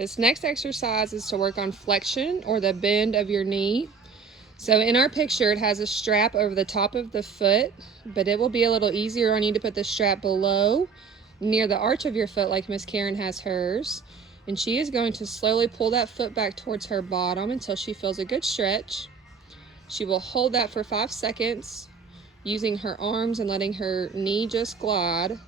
This next exercise is to work on flexion or the bend of your knee. So in our picture, it has a strap over the top of the foot, but it will be a little easier on you to put the strap below near the arch of your foot like Miss Karen has hers. And she is going to slowly pull that foot back towards her bottom until she feels a good stretch. She will hold that for 5 seconds using her arms and letting her knee just glide.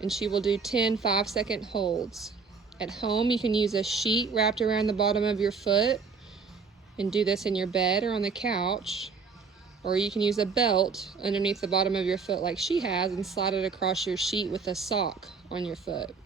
And she will do 10 5-second holds. At home, you can use a sheet wrapped around the bottom of your foot and do this in your bed or on the couch. Or you can use a belt underneath the bottom of your foot like she has and slide it across your sheet with a sock on your foot.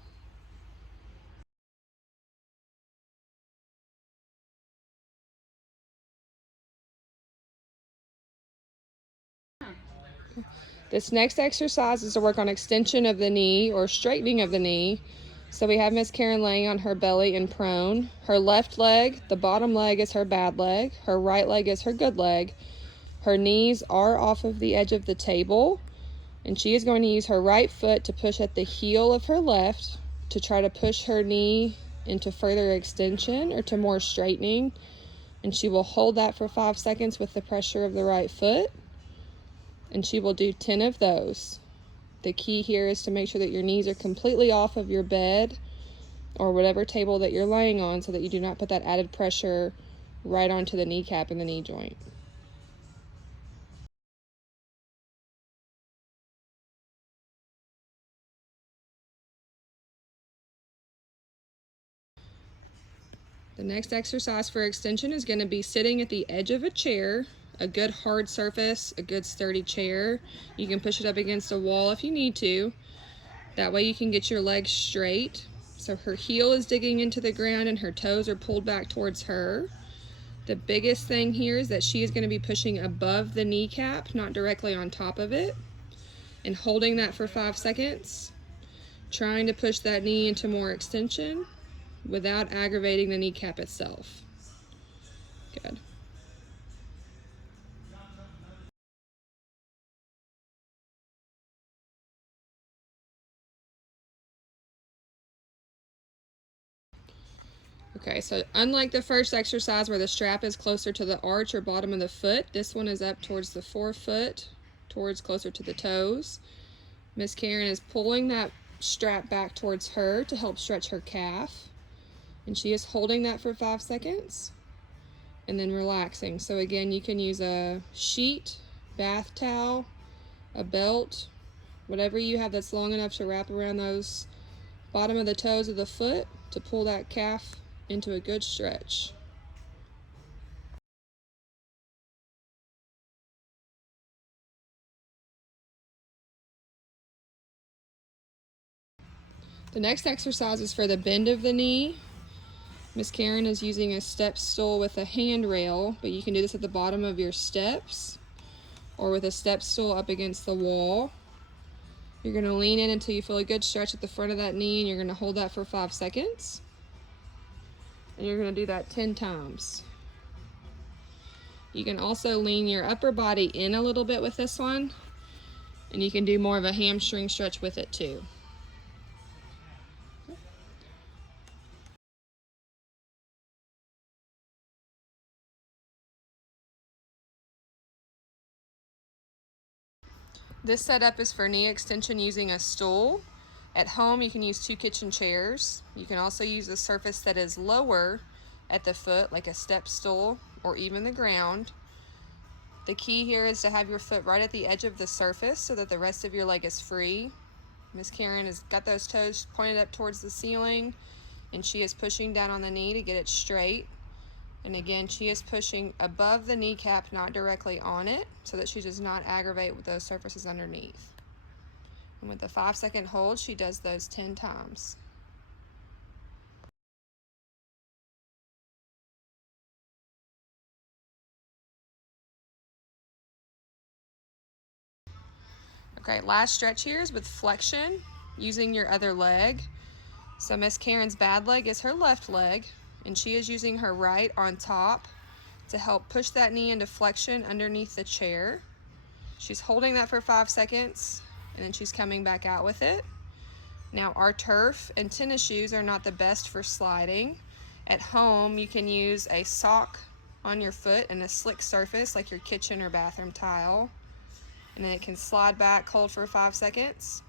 This next exercise is to work on extension of the knee or straightening of the knee. So we have Miss Karen laying on her belly and prone. Her left leg, the bottom leg, is her bad leg. Her right leg is her good leg. Her knees are off of the edge of the table, and she is going to use her right foot to push at the heel of her left to try to push her knee into further extension or to more straightening. And she will hold that for 5 seconds with the pressure of the right foot. And she will do 10 of those. The key here is to make sure that your knees are completely off of your bed or whatever table that you're laying on so that you do not put that added pressure right onto the kneecap and the knee joint. The next exercise for extension is going to be sitting at the edge of a chair, a good hard surface, a good sturdy chair. You can push it up against a wall if you need to. That way you can get your legs straight. So her heel is digging into the ground and her toes are pulled back towards her. The biggest thing here is that she is going to be pushing above the kneecap, not directly on top of it, and holding that for 5 seconds, trying to push that knee into more extension without aggravating the kneecap itself. Good. Okay, so unlike the first exercise where the strap is closer to the arch or bottom of the foot, this one is up towards the forefoot, towards closer to the toes. Miss Karen is pulling that strap back towards her to help stretch her calf. And she is holding that for 5 seconds and then relaxing. So again, you can use a sheet, bath towel, a belt, whatever you have that's long enough to wrap around those bottom of the toes of the foot to pull that calf into a good stretch. The next exercise is for the bend of the knee. Miss Karen is using a step stool with a handrail, but you can do this at the bottom of your steps or with a step stool up against the wall. You're going to lean in until you feel a good stretch at the front of that knee, and you're going to hold that for 5 seconds. And you're going to do that 10 times. You can also lean your upper body in a little bit with this one, and you can do more of a hamstring stretch with it too. This setup is for knee extension using a stool. At home, you can use 2 kitchen chairs. You can also use a surface that is lower at the foot, like a step stool or even the ground. The key here is to have your foot right at the edge of the surface so that the rest of your leg is free. Miss Karen has got those toes pointed up towards the ceiling, and she is pushing down on the knee to get it straight. And again, she is pushing above the kneecap, not directly on it, so that she does not aggravate with those surfaces underneath. And with the 5-second hold, she does those 10 times. Okay, last stretch here is with flexion, using your other leg. So Miss Karen's bad leg is her left leg, and she is using her right on top to help push that knee into flexion underneath the chair. She's holding that for 5 seconds, and then she's coming back out with it. Now, our turf and tennis shoes are not the best for sliding. At home, you can use a sock on your foot and a slick surface like your kitchen or bathroom tile. And then it can slide back, hold for 5 seconds.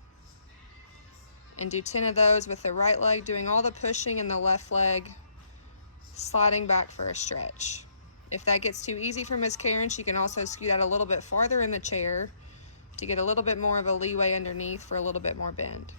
And do 10 of those with the right leg doing all the pushing and the left leg sliding back for a stretch. If that gets too easy for Miss Karen, she can also scoot out a little bit farther in the chair to get a little bit more of a leeway underneath for a little bit more bend.